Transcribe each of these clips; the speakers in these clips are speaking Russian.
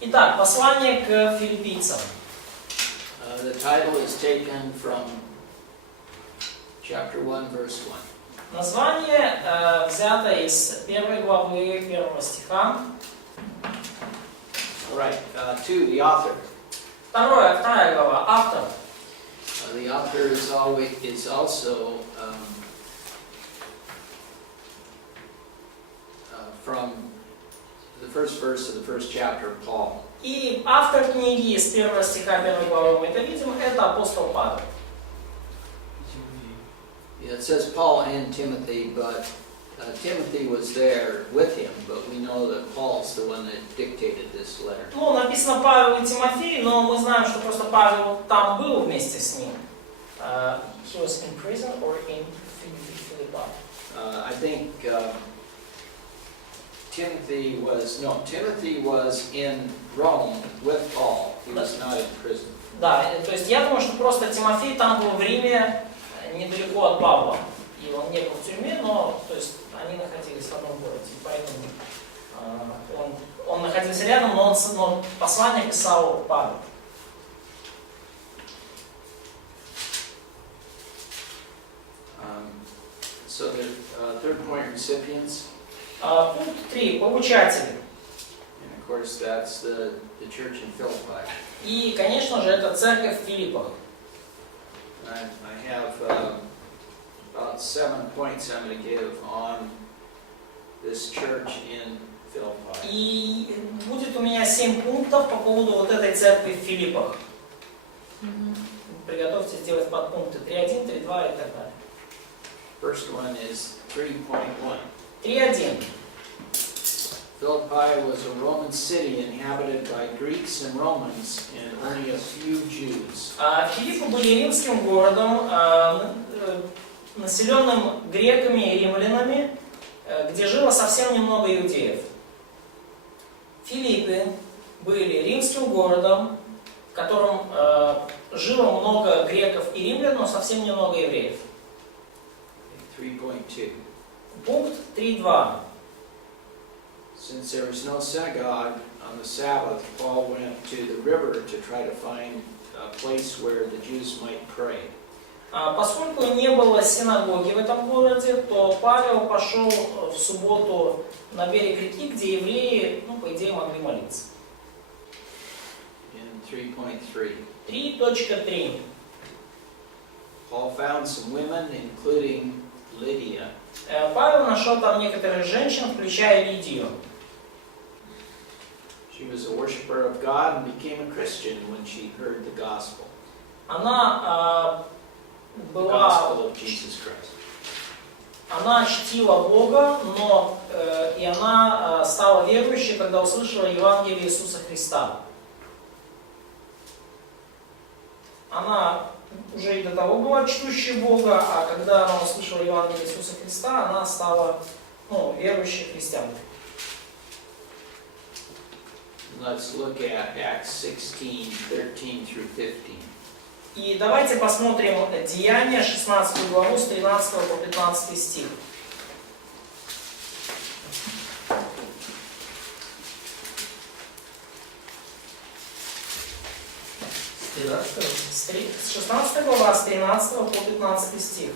Итак, послание к филиппийцам. The title is taken from chapter 1, verse 1. Название взято из 1 главы 1 стиха. All right, 2, the author. Вторая глава, автор. The author is also from the first verse of the first chapter of Paul. И автор книги из 1 стиха 1 главы мы это видим, это апостол Павел. It says Paul and Timothy, but Timothy was there with him, but we know that Paul's the one that dictated this letter. Ну, написано Павел и Тимофей, но мы знаем, что просто Павел там был вместе с ним. He was in prison or in Philippi? I think Timothy was in Rome with Paul. He was not in prison. Да, то есть я думаю, что просто Тимофей там был в Риме, недалеко от Павла. И он не был в тюрьме, но то есть они находились в одном городе. Поэтому он находился рядом, но послание писал Павел. So the third point, recipients. Пункт 3. Получатели. And of course that's the church in Philippi. И, конечно же, это церковь в Филиппах. I have about 7 points I'm going to give on this church in Philippi. И будет у меня 7 пунктов по поводу вот этой церкви в Филиппах. Приготовьтесь сделать подпункты 3.1, 3.2 и так далее. First one is 3.1. 3.1. Philippi was a Roman city inhabited by Greeks and Romans and only a few Jews. Филиппы были римским городом, населенным греками и римлянами, где жило совсем немного иудеев. Филиппы были римским городом, в котором жило много греков и римлян, но совсем немного евреев. 3.2. Пункт 3.2. Since there was no synagogue on the Sabbath, Paul went to the river to try to find a place where the Jews might pray. Поскольку не было синагоги в этом городе, то Павел пошел в субботу на берег реки, где евреи, по идее, могли молиться. In 3.3. 3.3. Paul found some women, including Lydia. Павел нашел там некоторых женщин, включая Лидию. She was a worshiper of God and became a Christian when she heard the gospel. Она Gospel of Jesus Christ. Она чтила Бога, но и она стала верующей, когда услышала Евангелие Иисуса Христа. Она уже и до того была чтущей Бога, а когда она услышала Евангелие Иисуса Христа, она стала верующей христианкой. Let's look at Acts 16:13 through 15. И давайте посмотрим Деяния, 16 главу, с 13 по 15 стих. С 16 глава, с 13 по 15 стих.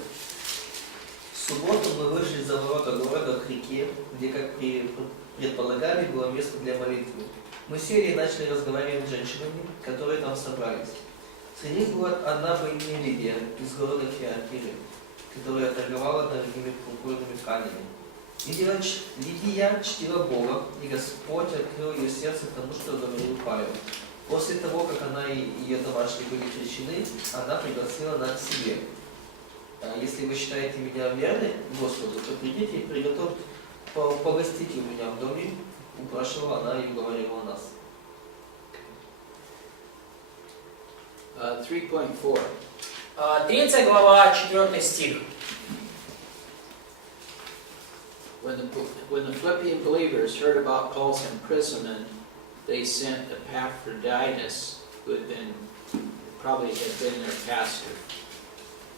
В субботу мы вышли за ворота города к реке, где, как предполагали, было место для молитвы. Мы сели и начали разговаривать с женщинами, которые там собрались. Среди них была одна по имени Лидия из города Тиатиры, которая торговала дорогими пурпурными тканями. Лидия чтила Бога, и Господь открыл ее сердце тому, что говорил Павел. После того, как она и ее домашние были крещены, она пригласила нас к себе. Если вы считаете меня верной Господу, то придите и приготовьте, погостите у меня в доме, упрашивала она и уговаривала нас. 3.4. 3 глава, 4 стих. When the Philippian believers heard about Paul's imprisonment, they sent Epaphroditus, who probably had been their pastor.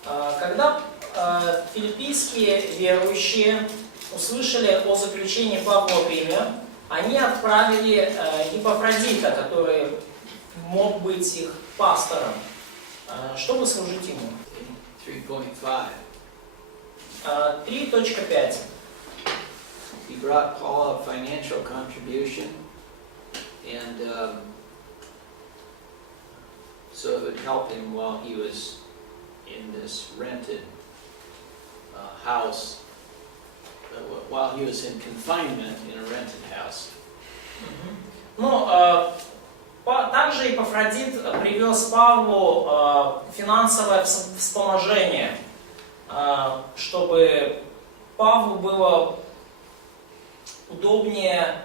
Когда филиппийские верующие услышали о заключении Павла в Риме, они отправили Епафродита, который мог быть их пастором, чтобы служить ему. 3.5. 3.5. He brought Paul a financial contribution, and so it would help him while he was in this rented house, while he was in confinement in a rented house. Ну, также Епафродит привез Павлу финансовое вспоможение, чтобы Павлу было удобнее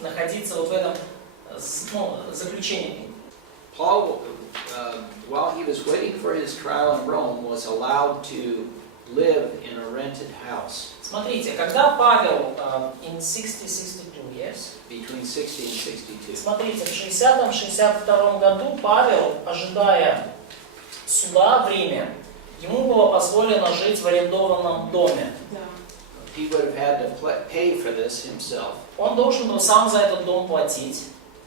находиться вот в этом заключении. Paul, while he was waiting for his trial in Rome, was allowed to live in a rented house. Смотрите, когда Павел in 60-62 years, Between 60 and 62. смотрите, в 60-62 году Павел, ожидая суда в Риме, ему было позволено жить в арендованном доме. He would have had to pay for this himself. Он должен был сам за этот дом платить.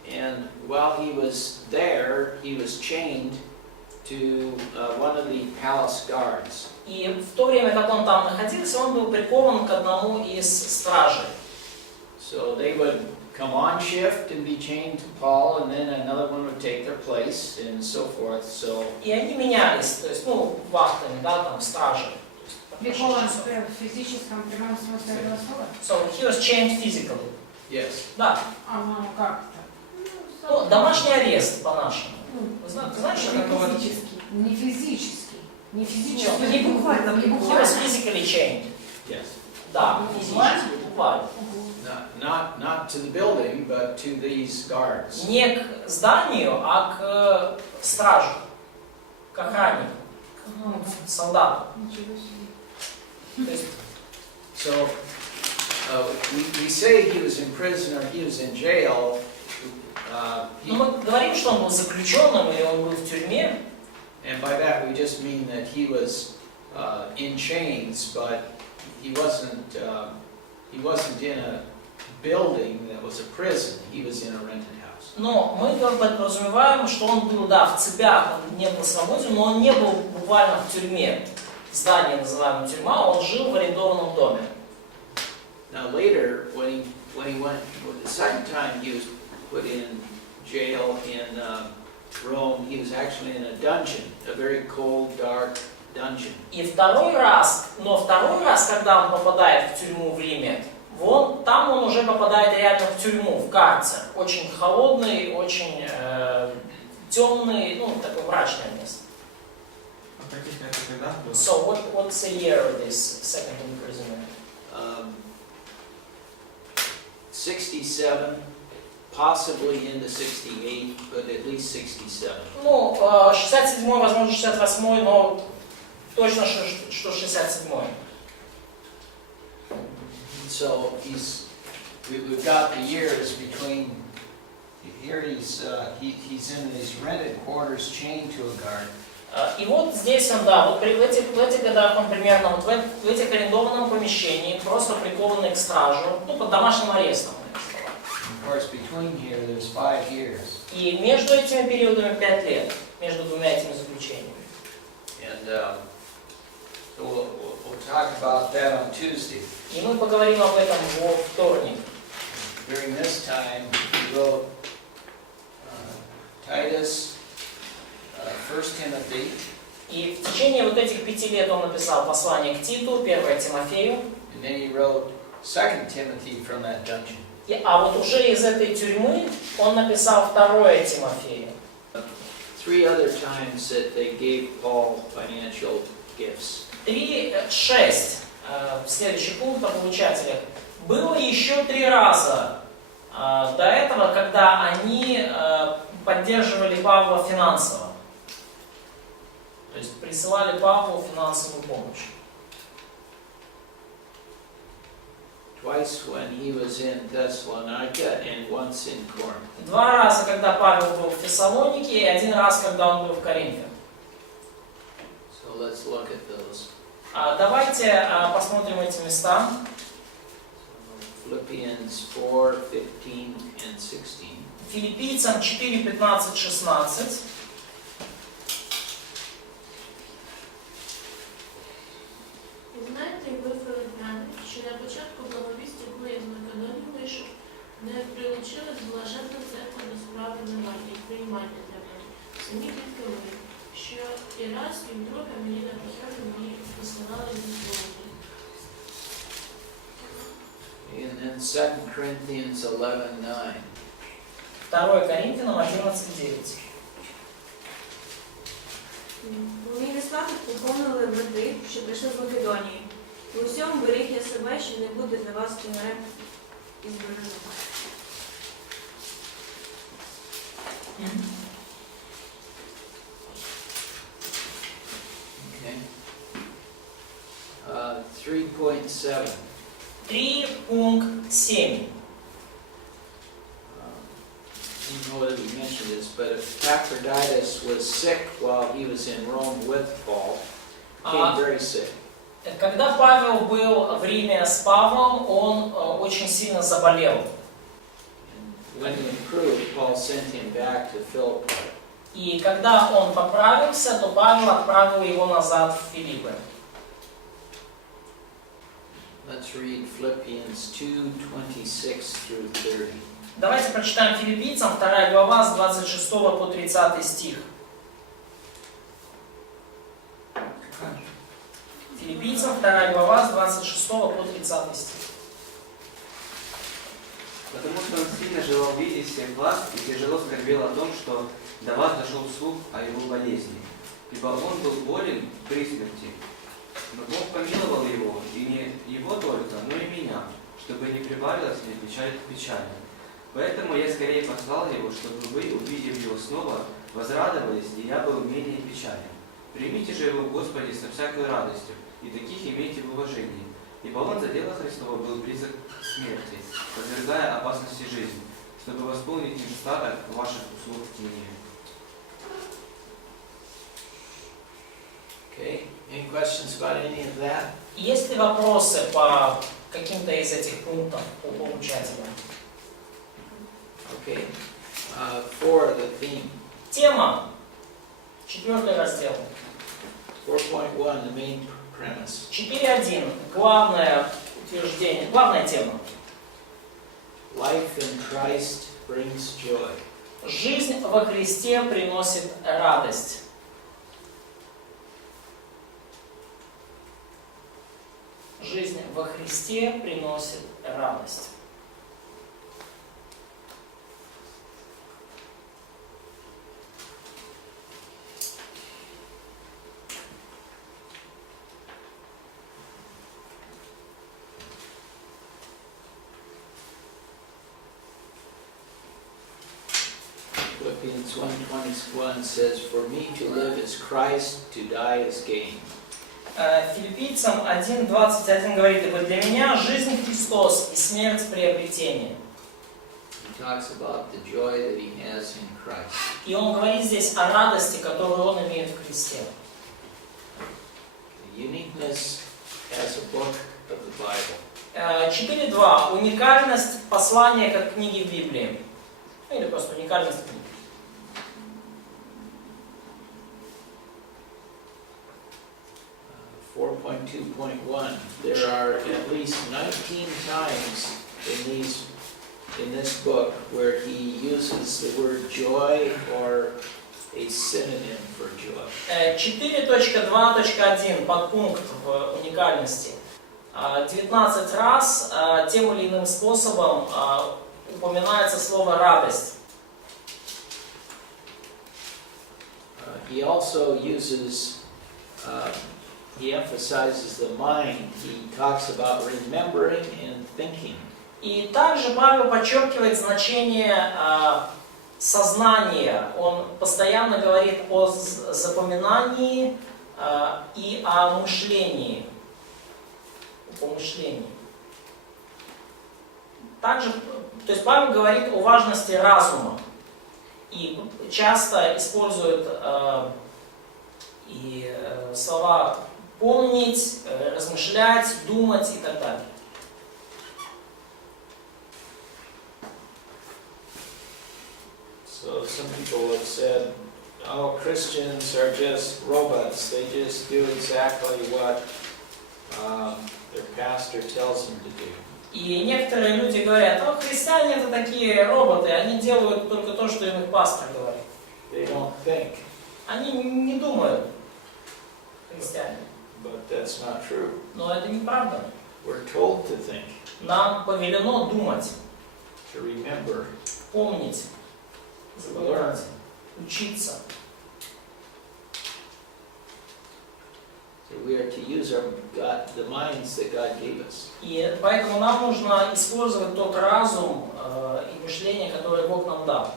And while he was there, he was chained to one of the palace guards. И в то время, как он там находился, он был прикован к одному из стражей. So they would come on shift and be chained to Paul, and then another one would take their place, and so forth. So. И они менялись, то есть, вахтами, да, там, стражей. Прикован в физическом прямом смысле этого слова? So he was chained physically. Yes. Да. Ага, как-то. Ну, домашний арест по-нашему. Ты знаешь, что такое? Не физический. Не физический. Не буквально. He was physically chained. Yes. Да, физически, буквально. Not to the building, but to these guards. Не к зданию, а к стражу, к охране, к солдату. So we say he was in prison or he was in jail. Но мы говорим, что он был заключенным или он был в тюрьме. And by that we just mean that he was in chains, but he wasn't in a building that was a prison. He was in a rented house. Но мы подразумеваем, что он был, да, в цепях, он не был свободен, но он не был буквально в тюрьме. Здание, называемое тюрьма, он жил в арендованном доме. Now later, when he went the second time, he was put in jail in Rome. He was actually in a dungeon, a very cold, dark dungeon. И второй раз, когда он попадает в тюрьму в Риме, там он уже попадает реально в тюрьму, в карцер. Очень холодный, очень темный, такое мрачное место. So what's the year of this second imprisonment? 67, possibly into 68, but at least 67. 67-й, возможно, 68-й, но точно, что 67-й. So we've got the years between. Here he's in these rented quarters, chained to a guard. И вот здесь он, да, в этих годах он примерно, в этих арендованном помещении, просто прикованный к стражу, под домашним арестом. Of course, between here there's 5 years. И между этими периодами 5 лет, между двумя этими заключениями. And so we'll talk about that on Tuesday. И мы поговорим об этом во вторник. During this time, he wrote Titus, 1 Timothy. И в течение вот этих 5 лет он написал послание к Титу, 1 Тимофею. And then he wrote 2 Timothy from that dungeon. А вот уже из этой тюрьмы он написал 2 Тимофею. 3 other times that they gave Paul financial gifts. 6 в следующий пункт о получателях. Было еще 3 раза до этого, когда они поддерживали Павла финансово. То есть присылали Павлу финансовую помощь. Twice when he was in Thessalonica and once in Corinth. 2 раза, когда Павел был в Фессалонике, и 1 раз, когда он был в Коринфе. So let's look at those. Давайте посмотрим эти места. Philippians Philippians 4:15 and 16. Филиппийцам 4, 15, 16. І знаєте, ви, филип'яни, що на початку благовістя, коли я з Македонії вийшов, не прилучились блаженна церква до справи немає, приймання для мене. Самі тільки ви, що і раз, і вдруге мені на прохання мені посилали зі словом. In 2 Corinthians 11:9. 2 Коринфянам 11:9. У мій нестаток поповнили брати, що прийшли з Македонії. У всьому беріг я себе, щоб не бути для вас тінарем і збережу. Okay. 3.7. 3.7. I don't know whether we mentioned this, but if Prepodait was sick while he was in Rome with Paul, became very sick. Когда Павел был в Риме с Павлом, он очень сильно заболел. And when he improved, Paul sent him back to Philippi. И когда он поправился, то Павел отправил его назад в Филиппы. Let's read Philippians 2:26 through 30. Давайте прочитаем Филиппийцам 2 глава с 26 по 30 стих. Филиппийцам 2 глава с 26 по 30 стих. Потому что он сильно желал видеть всех вас и тяжело скорбел о том, что до вас дошел слух о его болезни. Ибо он был болен при смерти. Но Бог помиловал его, и не его только, но и меня, чтобы не прибавилось мне печаль к печали. Поэтому я скорее послал его, чтобы вы, увидев его снова, возрадовались, и я был менее печален. Примите же его в Господе со всякой радостью, и таких имейте в уважении. Ибо он за дело Христово был близок к смерти, подвергая опасности жизни, чтобы восполнить недостаток ваших услуг к ней. Okay. Any questions about any of that? Есть ли вопросы по каким-то из этих пунктов по получателям? Okay. 4, the theme. Тема. 4 раздел. 4.1, the main premise. 4.1. Главное утверждение, главная тема. Life in Christ brings joy. Жизнь во Христе приносит радость. Жизнь во Христе приносит радость. Philippians 1:21 says, "For me to live is Christ, to die is gain." Филиппийцам 1:21 говорит: «Ибо для меня жизнь Христос и смерть приобретение». He talks about the joy that he has in Christ. И он говорит здесь о радости, которую он имеет в Христе. The uniqueness as a book of the Bible. 4.2. Уникальность послания как книги в Библии. Ну, или просто уникальность книги. 4.2.1. There are at least 19 times in this book where he uses the word joy or a synonym for joy. 4.2.1 подпункт в уникальности. 19 раз тем или иным способом упоминается слово радость. He also uses, he emphasizes the mind. He talks about remembering and thinking. И также Павел подчеркивает значение сознания. Он постоянно говорит о запоминании и о мышлении. Также, то есть Павел говорит о важности разума. И часто использует слова помнить, размышлять, думать и так далее. some people have said, oh, Christians are just robots. They just do exactly what their pastor tells them to do. И некоторые люди говорят, ну, христиане это такие роботы, они делают только то, что им их пастор говорит. They don't think. Они не думают, христиане. But that's not true. Но это неправда. We're told to think, Нам повелено думать, to remember, помнить, to learn. учиться. So we are to use the minds that God gave us. И поэтому нам нужно использовать тот разум и мышление, которое Бог нам дал.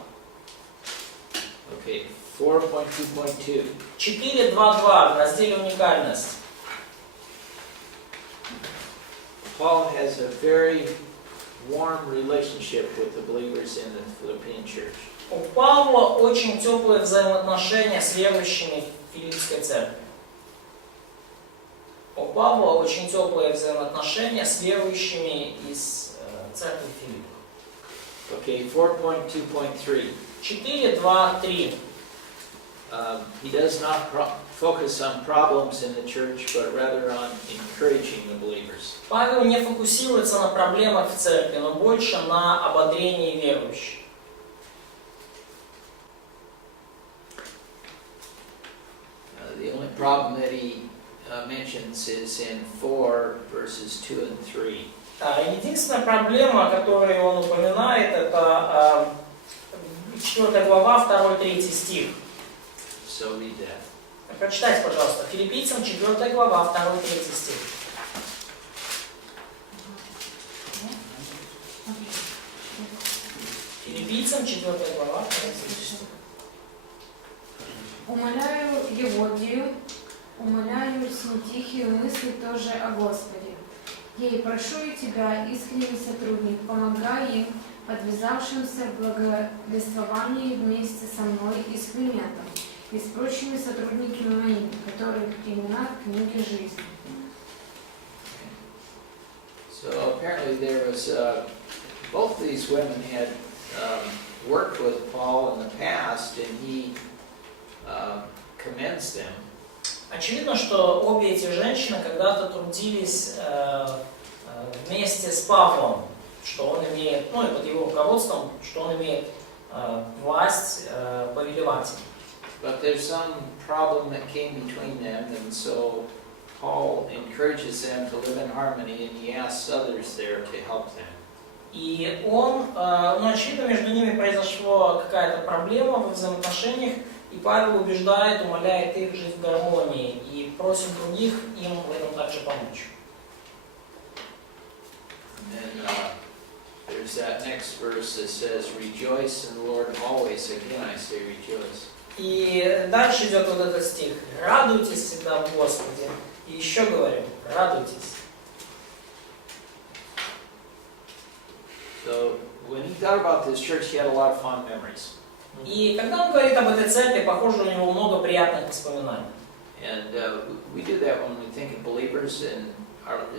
Okay, 4.2.2. 4.2.2 в разделе «Уникальность». Paul has a very warm relationship with the believers in the Philippian church. У Павла очень теплые взаимоотношения с верующими в Филиппской церкви. У Павла очень теплые взаимоотношения с верующими из церкви Филиппа. Okay, 4.2.3. 4.2.3. He does not focus on problems in the church, but rather on encouraging the believers. Павел не фокусируется на проблемах в церкви, но больше на ободрении верующих. The only problem that he mentions is in 4 verses 2 and 3. Единственная проблема, которую он упоминает, это 4 глава, 2-3 стих. So read that. Прочитайте, пожалуйста, Филиппийцам 4 глава, 2-3 стих. Филиппийцам 4 глава, 2-3 стих. Умоляю Еводию, умоляю Синтихию мысли тоже о Господе. Ей прошу и тебя, искренний сотрудник, помогай им, подвязавшимся в благовествовании вместе со мной и с Климентом, и с прочими сотрудниками моими, которые имена в книге жизни. So apparently there was, both these women had worked with Paul in the past, and he commends them. Очевидно, что обе эти женщины когда-то трудились вместе с Павлом, что он имеет, ну и под его руководством, что он имеет власть повелевать. But there's some problem that came between them, and so Paul encourages them to live in harmony, and he asks others there to help them. И он, ну очевидно, между ними произошла какая-то проблема во взаимоотношениях, и Павел убеждает, умоляет их жить в гармонии и просит других им в этом также помочь. And then there's that next verse that says, "Rejoice in the Lord always." Again, I say rejoice. И дальше идет вот этот стих. Радуйтесь всегда в Господе. И еще говорю, радуйтесь. So when he thought about this church, he had a lot of fond memories. И когда он говорит об этой церкви, похоже, у него много приятных воспоминаний. And we do that when we think of believers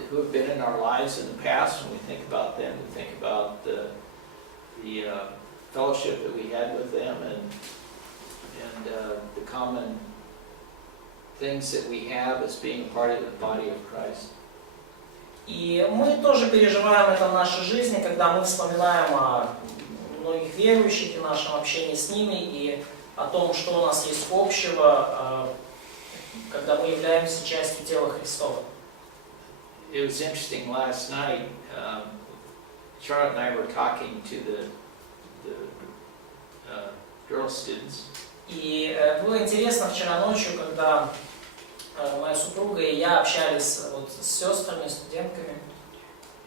who have been in our lives in the past. When we think about them, we think about the fellowship that we had with them, and the common things that we have as being a part of the body of Christ. И мы тоже переживаем это в нашей жизни, когда мы вспоминаем о многих верующих и нашем общении с ними, и о том, что у нас есть общего, когда мы являемся частью тела Христова. It was interesting last night. Charlotte and I were talking to the girl students. И было интересно вчера ночью, когда моя супруга и я общались вот с сестрами, студентками.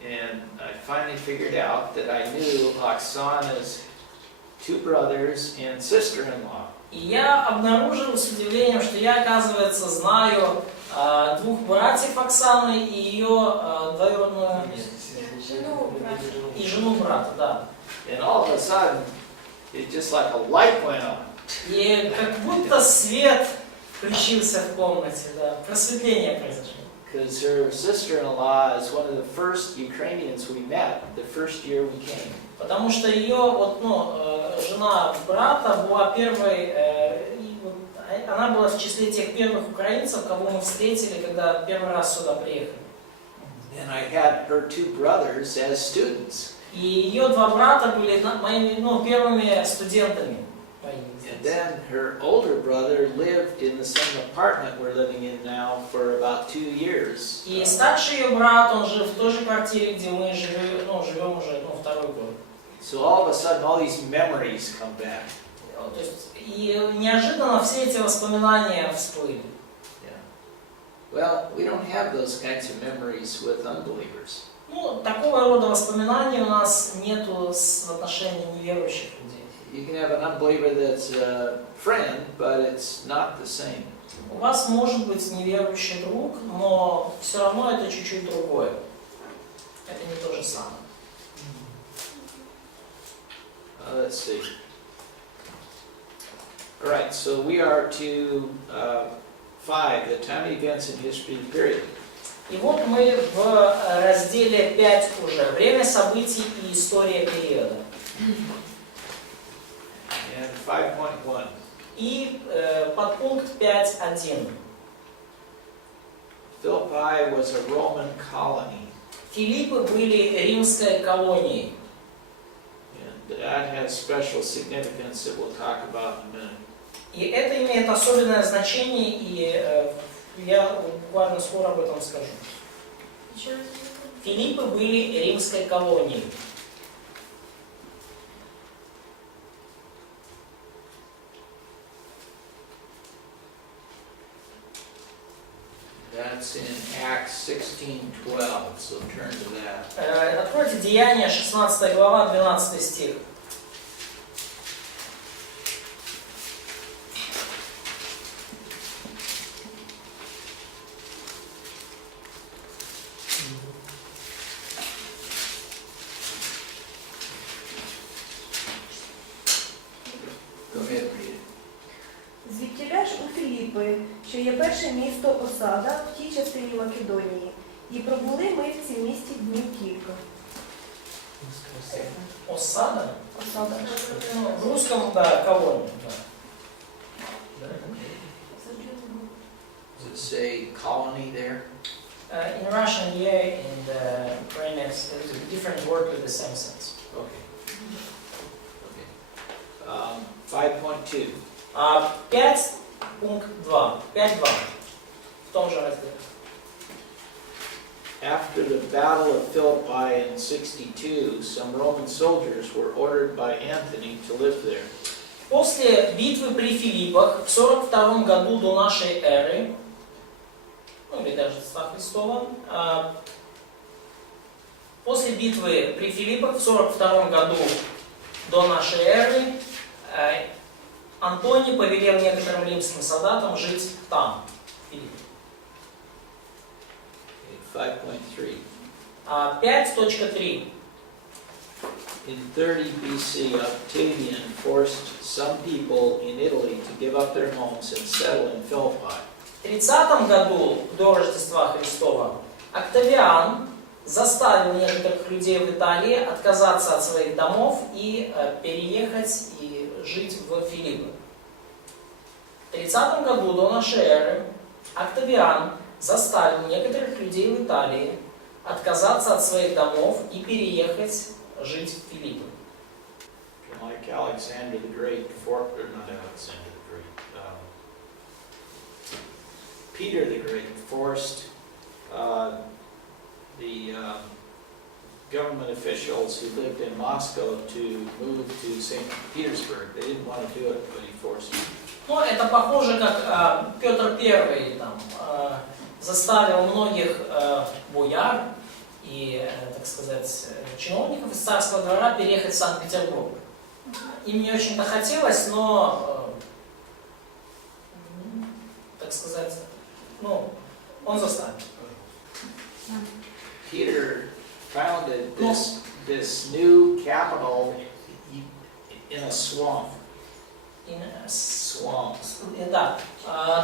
And I finally figured out that I knew Oksana's 2 brothers and sister-in-law. И я обнаружил с удивлением, что я, оказывается, знаю 2 братьев Оксаны и ее двоюродную и жену брата, да. And all of a sudden, it's just like a light went on. И как будто свет включился в комнате, да, просветление произошло. because her sister-in-law is one of the first Ukrainians we met the first year we came. Потому что ее жена брата была первой, она была в числе тех первых украинцев, кого мы встретили, когда первый раз сюда приехали. And I had her two brothers as students. И ее два брата были моими первыми студентами. And then her older brother lived in the same apartment we're living in now for about 2 years. И старший ее брат, он жил в той же квартире, где мы живем уже второй год. So all of a sudden all these memories come back. То есть, и неожиданно все эти воспоминания всплыли. Well, we don't have those kinds of memories with unbelievers. Такого рода воспоминаний у нас нету в отношении неверующих людей. You can have an unbeliever that's a friend, but it's not the same. У вас может быть неверующий друг, но все равно это чуть-чуть другое. Это не то же самое. Let's see. All right, so we are to 5, the time, events, and history period. И вот мы в разделе 5 уже. Время событий и история периода. And 5.1. И подпункт 5.1. Philippi was a Roman colony. Филиппы были римской колонией. And that has special significance that we'll talk about in a minute. И это имеет особенное значение, и я буквально скоро об этом скажу. Еще раз. Филиппы были римской колонией. That's in Acts 16:12, so turn to that. Откройте Деяния, 16 глава, 12 стих. Go ahead, read it. Звідтіля ж у Філіппи, що є перше місто осада в тій частині Македонії, і пробули ми в цім місті днів кілька. Осада? Осада. В русском, да, колония. Does it say colony there? In Russian, yeah, in the Ukrainian, there's a different word with the same sense. Okay. Okay. 5.2. 5 пункт 2. 5.2. В том же разделе. After the Battle of Philippi in 62, some Roman soldiers were ordered by Antony to live there. После битвы при Филиппах в 42 году до нашей эры, или даже Рождества Христова, после битвы при Филиппах в 42 году до нашей эры, Антоний повелел некоторым римским солдатам жить там, в Филиппах. 5.3. 5.3. In 30 BC, Octavian forced some people in Italy to give up their homes and settle in Philippi. В 30 году до Рождества Христова Октавиан заставил некоторых людей в Италии отказаться от своих домов и переехать и жить в Филиппы. В 30 году до нашей эры Октавиан заставил некоторых людей в Италии отказаться от своих домов и переехать жить в Филиппы. Like Alexander the Great, or not Alexander the Great, Peter the Great forced the government officials who lived in Moscow to move to St. Petersburg. They didn't want to do it, but he forced them. Ну, это похоже, как Петр I заставил многих бояр и, так сказать, чиновников из царского двора переехать в Санкт-Петербург. Им не очень-то хотелось, но, так сказать, он заставил. Peter founded this new capital in a swamp. swamps. Да.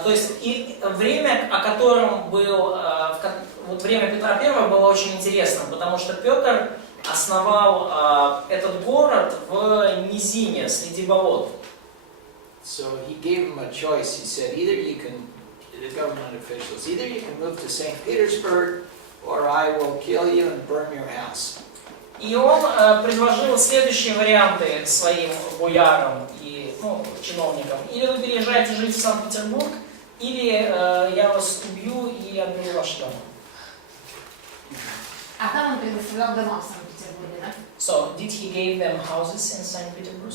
То есть и время, о котором был, вот время Петра I было очень интересным, потому что Петр основал этот город в низине, среди болот. So he gave them a choice. He said, either you can, the government officials, either you can move to St. Petersburg, or I will kill you and burn your house. И он предложил следующие варианты своим боярам и чиновникам. Или вы переезжаете жить в Санкт-Петербург, или я вас убью и отберу ваш дом. А там он предоставлял дома в Санкт-Петербурге, да? So, did he give them houses in St. Petersburg?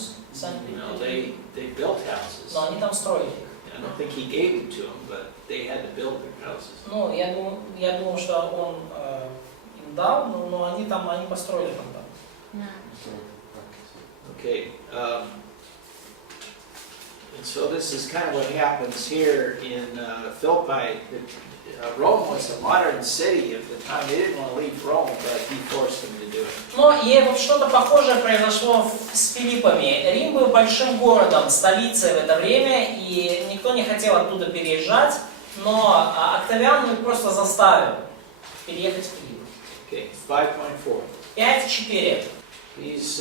No, they built houses. Но они там строили. I don't think he gave them to them, but they had to build their houses. Ну, я думаю, что он им дал, но они построили там. Okay. And so this is kind of what happens here in Philippi. Rome was a modern city at the time. They didn't want to leave Rome, but he forced them to do it. Но и вот что-то похожее произошло с Филиппами. Рим был большим городом, столицей в это время, и никто не хотел оттуда переезжать, но Октавиан их просто заставил переехать в Филиппы. Okay, 5.4. 5.4. These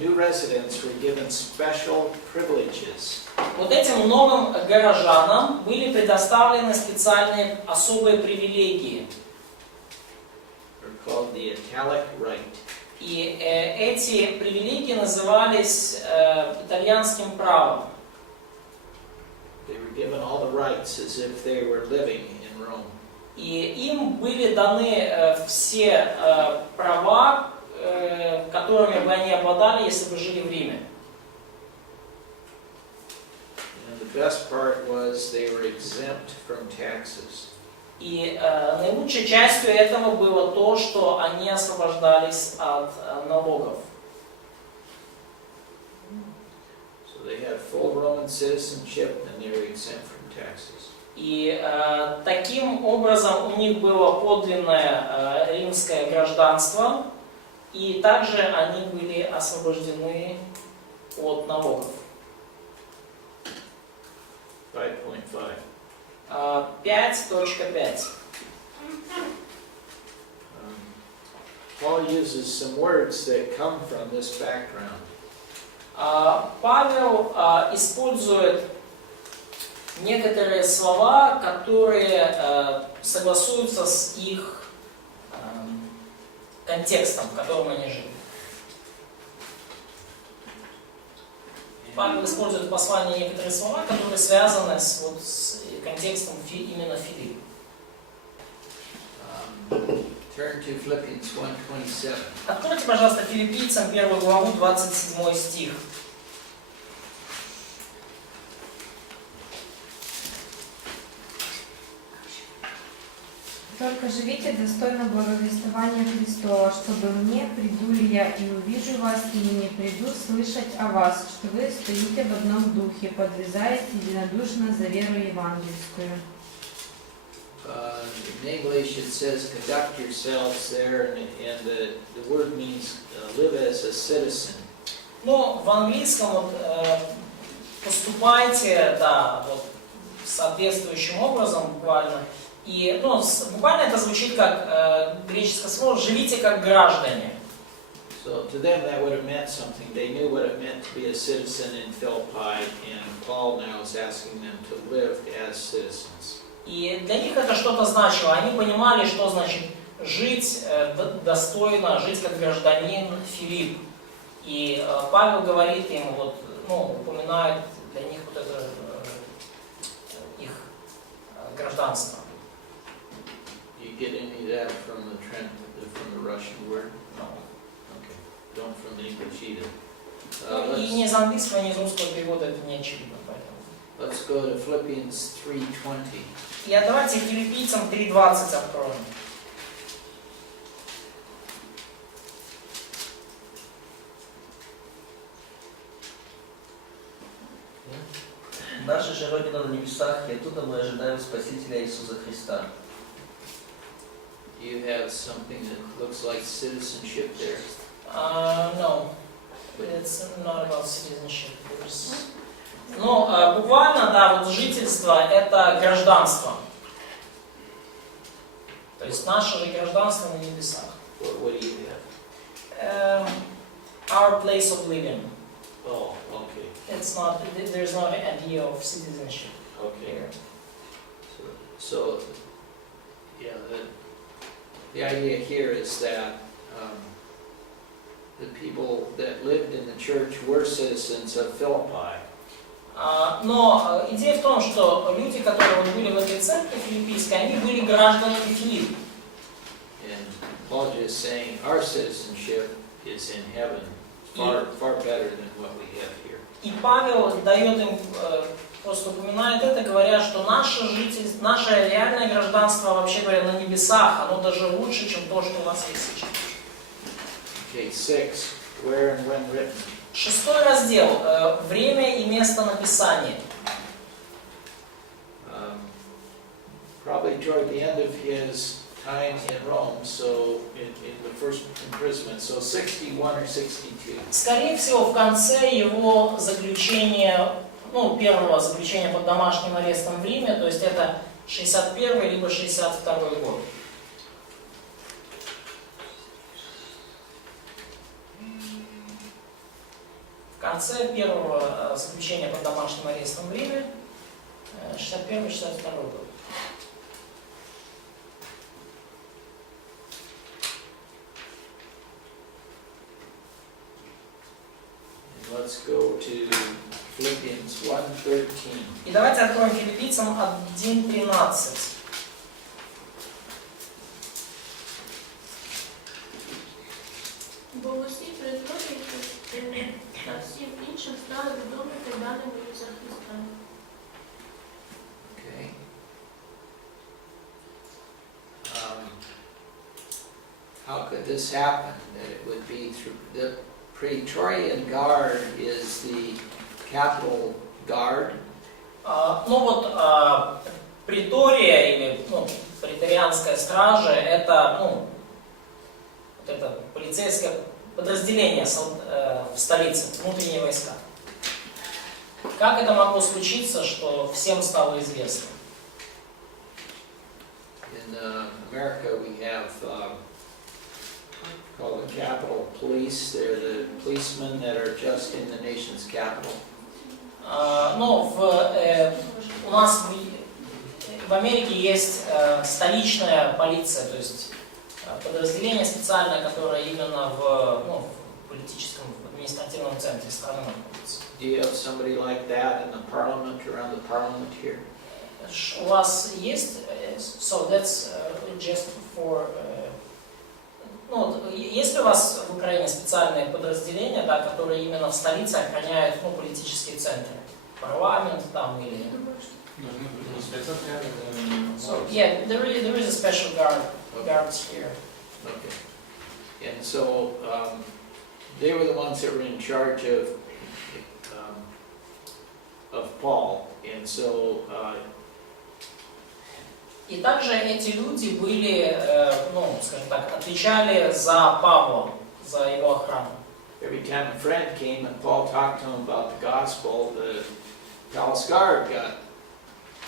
new residents were given special privileges. Вот этим новым горожанам были предоставлены специальные особые привилегии. They're called the Italic right. И эти привилегии назывались итальянским правом. They were given all the rights as if they were living in Rome. И им были даны все права, которыми бы они обладали, если бы жили в Риме. And the best part was they were exempt from taxes. И наилучшей частью этого было то, что они освобождались от налогов. So they had full Roman citizenship and they were exempt from taxes. И таким образом у них было подлинное римское гражданство, и также они были освобождены от налогов. 5.5. 5.5. Paul uses some words that come from this background. Павел использует некоторые слова, которые согласуются с их контекстом, в котором они жили. Павел использует в послании некоторые слова, которые связаны с контекстом именно Филипп. Turn to Philippians 1:27. Откройте, пожалуйста, Филиппийцам 1 главу, 27 стих. Только живите достойно благовествования Христова, чтобы мне, приду ли я и увижу вас, или не приду слышать о вас, что вы стоите в одном духе, подвязаясь единодушно за веру евангельскую. In English it says conduct yourselves there, and the word means live as a citizen. Ну, в английском поступайте, да, вот, соответствующим образом буквально. И, буквально это звучит как греческое слово «живите как граждане». So to them that would have meant something. They knew what it meant to be a citizen in Philippi, and Paul now is asking them to live as citizens. И для них это что-то значило. Они понимали, что значит жить достойно, жить как гражданин Филипп. И Павел говорит им, упоминает для них вот это их гражданство. Do you get any of that from the Russian word? No. Okay. Don't from the English either. И ни из английского, ни из русского перевода это не очевидно. Поэтому. Let's go to Philippians 3:20. И давайте Филиппийцам 3:20 откроем. Наша же Родина на небесах, и оттуда мы ожидаем Спасителя Иисуса Христа. Do you have something that looks like citizenship there? No, it's not about citizenship. Ну, буквально, да, вот жительство – это гражданство. То есть наше же гражданство на небесах. What do you have? Our place of living. Oh, okay, It's not, there's no idea of citizenship okay. here. So, yeah, the idea here is that the people that lived in the church were citizens of Philippi. Но идея в том, что люди, которые вот были в этой церкви филиппийской, они были гражданами Филиппа. And Paul is saying our citizenship is in heaven, far better than what we have here. И Павел дает им, просто упоминает это, говоря, что наше жительство, наше реальное гражданство, вообще говоря, на небесах, оно даже лучше, чем то, что у нас есть сейчас. Okay, 6. Where and when written? 6 раздел. Время и место написания. Probably toward the end of his time in Rome, so in the first imprisonment, so 61 or 62. Скорее всего, в конце его заключения, ну, первого заключения под домашним арестом в Риме, то есть это 61 либо 62 год. В конце первого заключения под домашним арестом в Риме, 61-62 год. Let's go to Philippians 1:13. И давайте откроем Филиппийцам 1:13. Бо в усій природі та всім іншим стали відомі кайдани Ісуса Христа. Okay. How could this happen? That it would be through the Praetorian Guard is the capital guard. Ну вот, притория или преторианская стража, это, вот это полицейское подразделение в столице, внутренние войска. Как это могло случиться, что всем стало известно? In America we have called the Capitol Police. They're the policemen that are just in the nation's capital. Ну, у нас в Америке есть столичная полиция, то есть подразделение специальное, которое именно в политическом, административном центре страны находится. Do you have somebody like that in the parliament, around the parliament here? У вас есть, so that's just for, есть ли у вас в Украине специальные подразделения, да, которые именно в столице охраняют политические центры? Парламент там или... So, yeah, there is a special guards here. Okay. And so they were the ones that were in charge of Paul. And so И также эти люди были, скажем так, отвечали за Павла, за его охрану. every time a friend came and Paul talked to him about the gospel, the palace guard got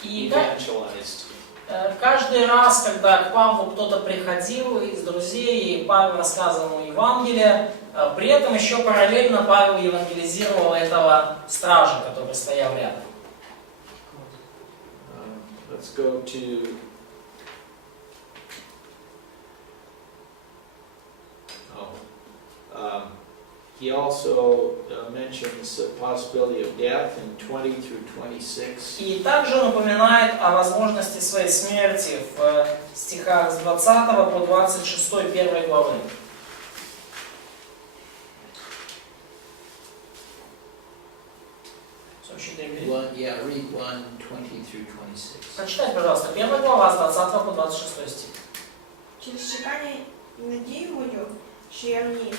evangelized. Каждый раз, когда к Павлу кто-то приходил из друзей, и Павел рассказывал ему Евангелие, при этом еще параллельно Павел евангелизировал этого стража, который стоял рядом. Let's go to he also mentions the possibility of death in 20 through 26. И также напоминает о возможности своей смерти в стихах с 20 по 26 1 главы. Yeah, read 1, 20 through 26. Прочитайте, пожалуйста, 1 глава с 20 по 26 стих. Через чекання і надію мою, що я в ній.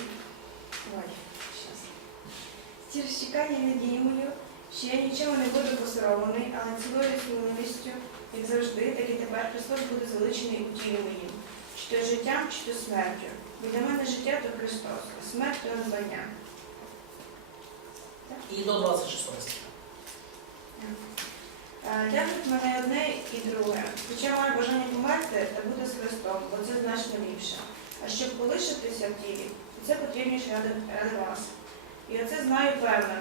Через чекання і надію мою, що я нічого не буду посоромлений, але цілою сміливістю, як завжди, так і тепер Христос буде звеличений у тілі моїм, чи то життям, чи то смертю. Бо для мене життя то Христос, а смерть то названня. І до 26 стиха. Тягнуть мене одне і друге. Хоча маю бажання померти та бути з Христом, бо це значно ліпше. А щоб полишитися в тілі, це потрібніше ради вас. І оце знаю певно,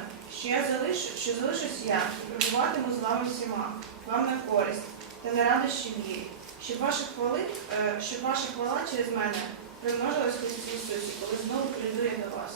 що залишусь я і пробуватиму з вами всіма, вам на користь та на радощі вірі, щоб ваша хвала через мене примножилась в Христі Ісусі, коли знову прийду я до вас.